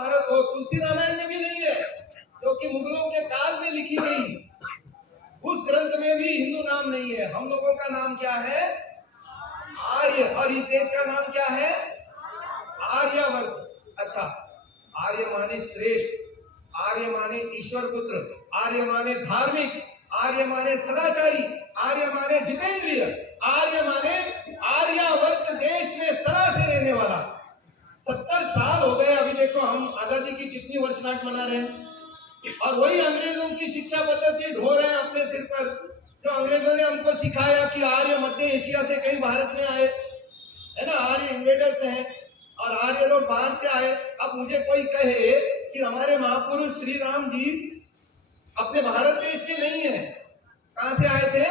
भारत हो, तुलसी रामायण में भी नहीं है, जो कि मुगलों के काल में लिखी गई। उस ग्रंथ में भी हिंदू नाम नहीं है। हम लोगों का नाम क्या है? आर्य। और इस देश का नाम क्या है? आर्यावर्त। अच्छा, आर्य माने श्रेष्ठ, आर्य माने ईश्वर पुत्र, आर्य माने धार्मिक, आर्य माने सदाचारी, आर्य माने जितेंद्रिय, आर्य माने आर्यावर्त देश में सदा से रहने वाला। 70 साल हो गए। अभी देखो हम आजादी की कितनी वर्षगांठ मना रहे हैं, और वही अंग्रेजों की शिक्षा पद्धति ढो रहे हैं अपने सिर पर। जो अंग्रेजों ने हमको सिखाया कि आर्य मध्य एशिया से कहीं भारत में आए, है ना, आर्य इन्वेडर्स हैं और आर्य लोग बाहर से आए। अब मुझे कोई कहे कि हमारे महापुरुष श्री राम जी अपने भारत देश के नहीं है, कहां से आए थे?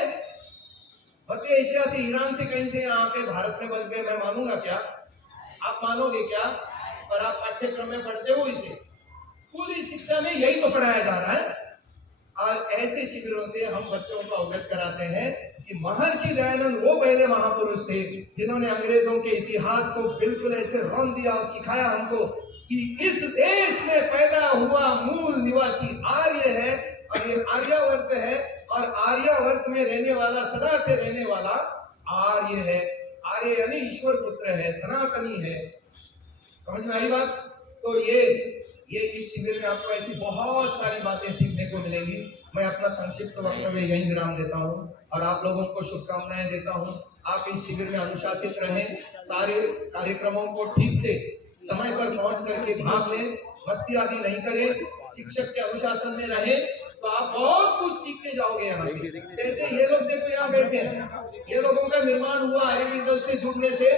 मध्य एशिया से, ईरान से, कहीं से यहाँ आके भारत में बस गए। मैं मानूंगा क्या? आप मानोगे क्या? पर आप पाठ्यक्रम में पढ़ते हो इसे, पूरी शिक्षा में यही तो पढ़ाया जा रहा है। और ऐसे शिविरों से हम बच्चों को अवगत कराते हैं कि महर्षि दयानंद वो पहले महापुरुष थे जिन्होंने अंग्रेजों के इतिहास को बिल्कुल ऐसे रौंद दिया और सिखाया हमको कि इस देश में पैदा हुआ मूल निवासी आर्य है, और ये आर्यावर्त है, और आर्यावर्त में रहने वाला, सदा से रहने वाला आर्य है। आर्य यानी ईश्वर पुत्र है, सनातनी है। समझ में आई बात? तो ये इस शिविर में आपको ऐसी बहुत सारी बातें सीखने को मिलेंगी। मैं अपना संक्षिप्त वक्तव्य यहीं विराम देता हूँ और आप लोगों को शुभकामनाएं देता हूँ। आप इस शिविर में अनुशासित रहें, सारे कार्यक्रमों को ठीक से समय पर पहुंच करके भाग लें, मस्ती आदि नहीं करें, शिक्षक के अनुशासन में रहें, तो आप बहुत कुछ सीखते जाओगे यहाँ से। जैसे ये लोग देखो यहाँ बैठे हैं, ये लोगों का निर्माण हुआ आर्यमंडल से जुड़ने से,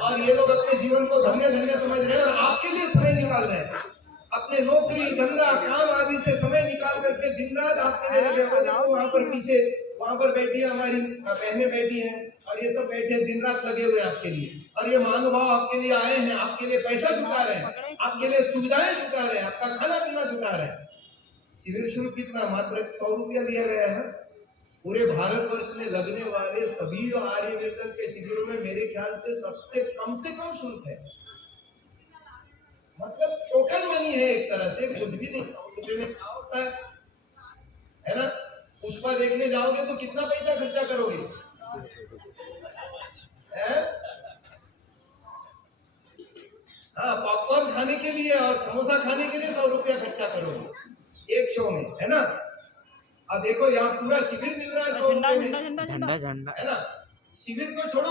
और ये लोग अपने जीवन को धन्य धन्य समझ रहे हैं और आपके लिए समय निकाल रहे हैं। अपने नौकरी धंधा काम आदि से समय निकाल करके दिन रात आपके लिए लगे हुए। देखो वहां पर पीछे, वहां पर बैठी है हमारी बहनें बैठी हैं, और ये सब बैठे दिन रात लगे हुए आपके लिए। और ये महानुभाव आपके लिए आए हैं, आपके लिए पैसा जुटा रहे हैं, आपके लिए सुविधाएं जुटा रहे हैं, आपका खाना पीना जुटा रहे हैं। शिविर शुल्क कितना? मात्र 100 रुपया लिया गया है। पूरे भारतवर्ष में लगने वाले सभी आर्यवर्तन के शिविरों में मेरे ख्याल से सबसे कम शुल्क है। मतलब टोकन मनी है एक तरह से, कुछ भी नहीं। 100 रुपये में क्या होता है ना? पुष्पा देखने जाओगे तो कितना पैसा खर्चा करोगे? हाँ, पॉपकॉर्न खाने के लिए और समोसा खाने के लिए 100 रुपया खर्चा करोगे एक शो में, है ना? अब देखो यहाँ पूरा शिविर मिल रहा है 100 रुपये में, है ना? शिविर को छोड़ो।